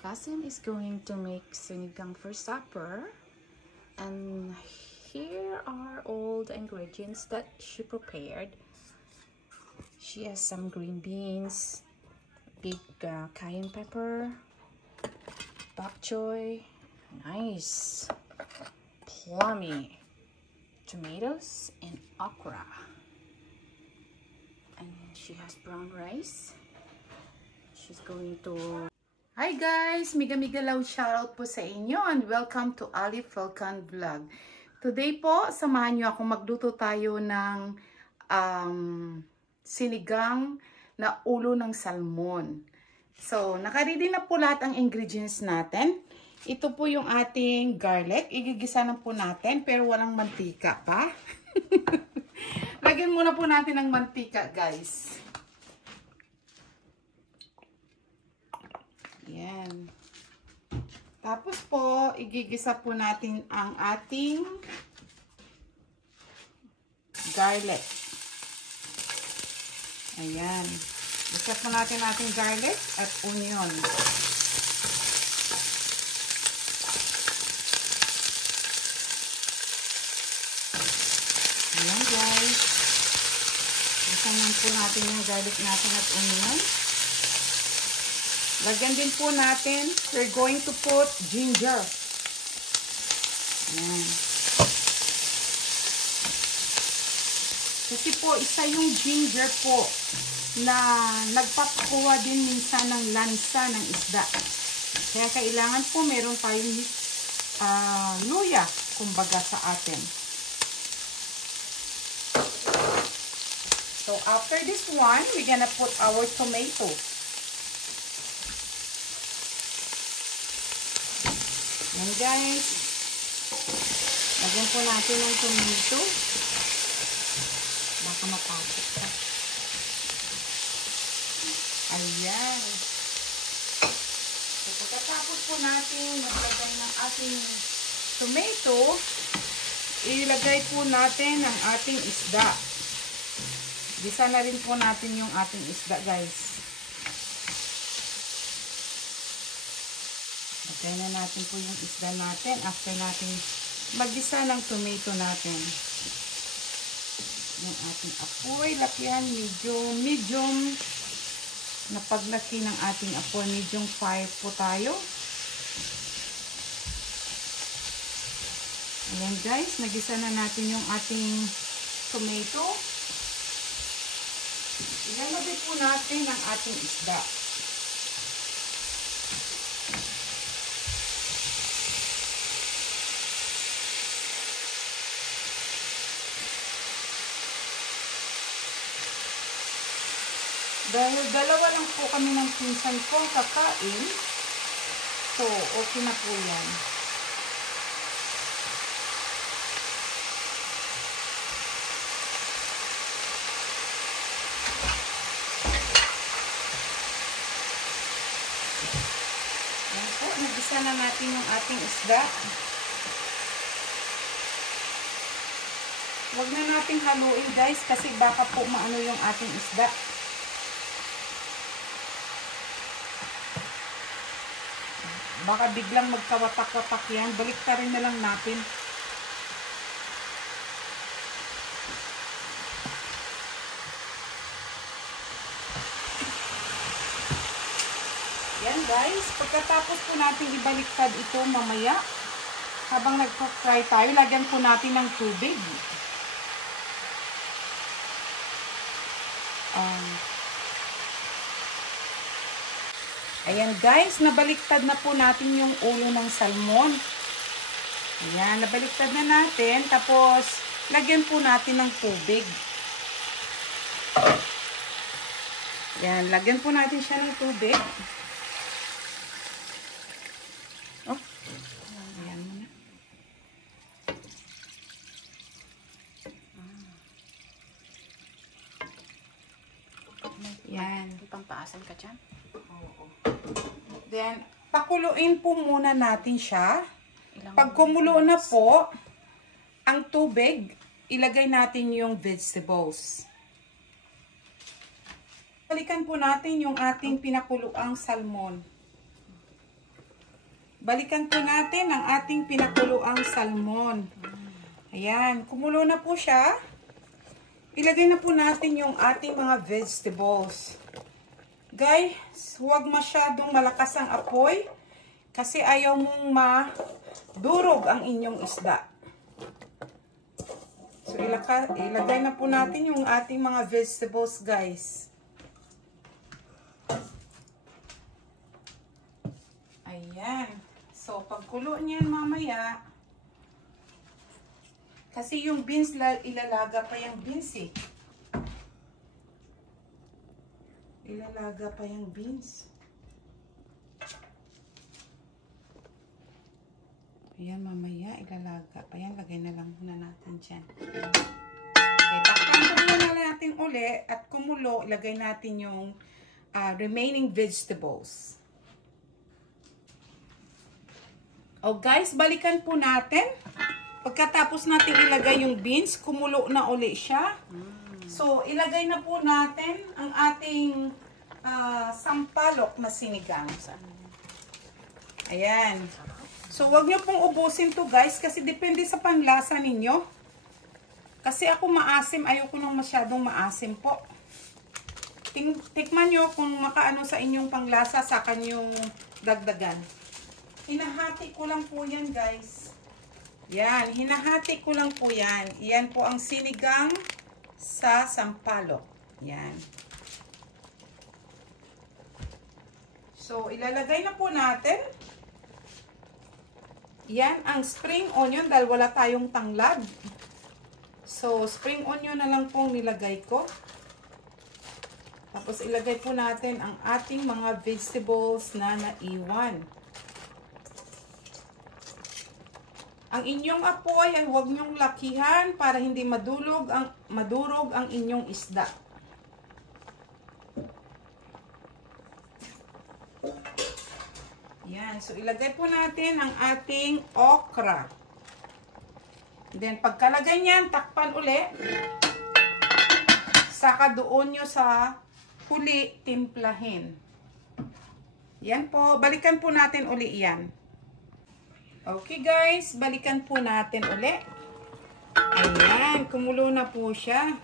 cousin is going to make sinigang for supper, and here are all the ingredients that she prepared. She has some green beans, big cayenne pepper, bok choy, nice plummy tomatoes, and okra. And she has brown rice. She's going to... Hi guys! Miga-miga loud shoutout po sa inyo and welcome to Ali Falcon Vlog. Today po, samahan nyo ako magluto tayo ng sinigang na ulo ng salmon. So, nakaready na po lahat ang ingredients natin. Ito po yung ating garlic. Igigisa na po natin pero walang mantika pa. Lagyan muna po natin ng mantika guys. Yan. Tapos po, igigisa po natin ang ating garlic. Ayan. Gisa po natin ating garlic at onion. Ayan guys. Gisa po natin yung garlic natin at onion. Lagyan din po natin, we're going to put ginger. Ayan. Kasi po, isa yung ginger po na nagpapakuha din minsan ng lansa ng isda. Kaya kailangan po meron tayong luya, kumbaga sa atin. So, after this one, we're gonna put our tomatoes. Ayan guys, lagyan po natin ng tomato. Baka mapasok pa. Ayan. So, pagkatapos po natin maglagay ng ating tomato, ilagay po natin ang ating isda. Gisa na rin po natin yung ating isda guys. Lagay na natin po yung isda natin after natin maggisa ng tomato natin. Yung ating apoy, lakihan, medium na paglaki ng ating apoy, medium fire po tayo. Ayan guys, nagisa na natin yung ating tomato. Ilalagay po natin ang ating isda. Dahil dalawa lang po kami ng pinsan ko kakain, so okay na po yan. Yan po, nagisa na natin yung ating isda. Huwag na natin haluin guys kasi baka po maano yung ating isda. Baka biglang magkawatak-watak yan. Baliktarin na lang natin. Yan guys. Pagkatapos po natin ibaliktad ito mamaya, habang nagpa-fry tayo, lagyan po natin ng tubig. Ayan guys, nabaliktad na po natin yung ulo ng salmon. Ayan, nabaliktad na natin. Tapos, lagyan po natin ng tubig. Ayan, lagyan po natin siya ng tubig. Oh, ayan muna. Ayan. Pampaasan ka dyan? Then, pakuluin po muna natin siya. Pag kumulo na po ang tubig, ilagay natin yung vegetables. Balikan po natin yung ating pinakuluang salmon. balikan po natin ang ating pinakuloang salmon. Ayan, kumulo na po siya. Ilagay na po natin yung ating mga vegetables. Guys, huwag masyadong malakas ang apoy kasi ayaw mong madurog ang inyong isda. So, ilagay na po natin yung ating mga vegetables, guys. Ayan. So, pagkulo niyan mamaya, kasi yung beans, ilalaga pa yung beans eh. Ilalaga pa yung beans. Ayan, mamaya ilalaga pa yan. Lagay na lang muna natin dyan. Okay, takpan muna natin uli at kumulo, ilagay natin yung remaining vegetables. Oh guys, balikan po natin. Pagkatapos natin ilagay yung beans, kumulo na uli siya. So, ilagay na po natin ang ating sampalok na sinigang. Ayan. So, wag nyo pong ubusin to guys kasi depende sa panlasa ninyo. Kasi ako maasim, ayoko nang masyadong maasim po. Tikman nyo kung makaano sa inyong panglasa, sa kanyong dagdagan. Hinahati ko lang po yan guys. Yan, hinahati ko lang po yan. Yan po ang sinigang sa sampalok. Yan. So, ilalagay na po natin. Yan ang spring onion dahil wala tayong tanglad. So, spring onion na lang pong nilagay ko. Tapos, ilagay po natin ang ating mga vegetables na naiwan. Ang inyong apoy ay huwag nyong lakihan para hindi madurog ang inyong isda. Yan. So, ilagay po natin ang ating okra. Then, pagkalagay niyan, takpan uli. Saka doon nyo sa huli timplahin. Yan po. Balikan po natin uli yan. Okay guys, balikan po natin uli. Ayan, kumulo na po siya.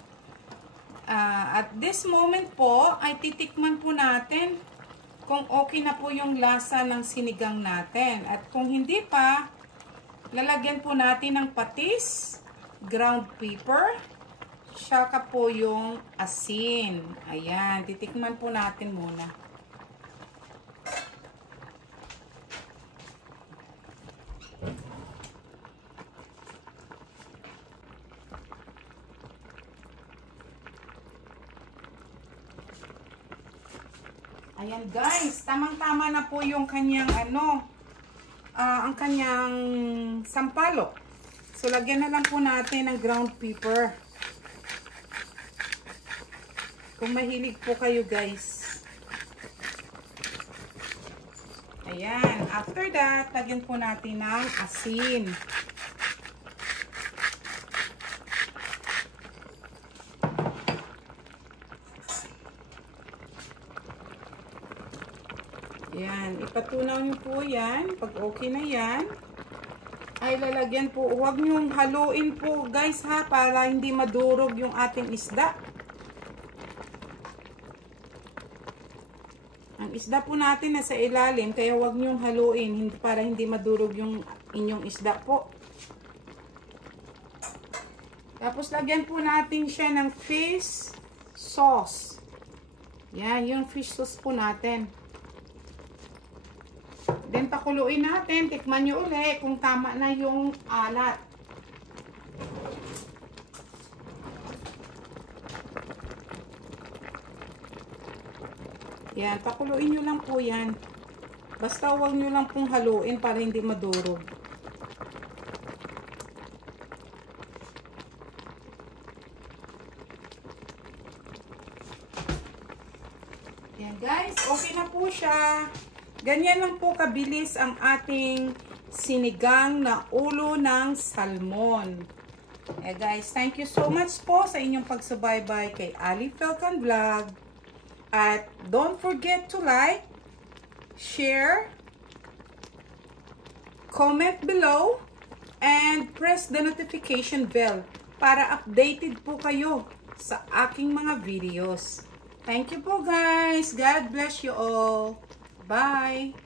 At this moment po, ay titikman po natin kung okay na po yung lasa ng sinigang natin. At kung hindi pa, lalagyan po natin ng patis, ground pepper, saka po yung asin. Ayan, titikman po natin muna. Ayan guys, tamang-tama na po yung kanyang ang kanyang sampalok. So, lagyan na lang po natin ng ground pepper. Kung mahilig po kayo guys. Ayan, after that, lagyan po natin ng asin. Yan, ipatunaw nyo po yan. Pag okay na yan, ay lalagyan po. Huwag nyong haluin po guys ha, para hindi madurog yung ating isda. Ang isda po natin nasa ilalim, kaya huwag nyong haluin para hindi madurog yung inyong isda po. Tapos lagyan po natin siya ng fish sauce. Yan, yung fish sauce po natin. Then, pakuluin natin. Tikman nyo ulit kung tama na yung alat. Yan, pakuluin nyo lang po yan. Basta huwag nyo lang pong haluin para hindi madurog. Yan guys, okay na po siya. Ganyan lang po kabilis ang ating sinigang na ulo ng salmon. Guys, thank you so much po sa inyong pagsubaybay kay Ali Falcon Vlog. At don't forget to like, share, comment below, and press the notification bell para updated po kayo sa aking mga videos. Thank you po guys. God bless you all. Bye!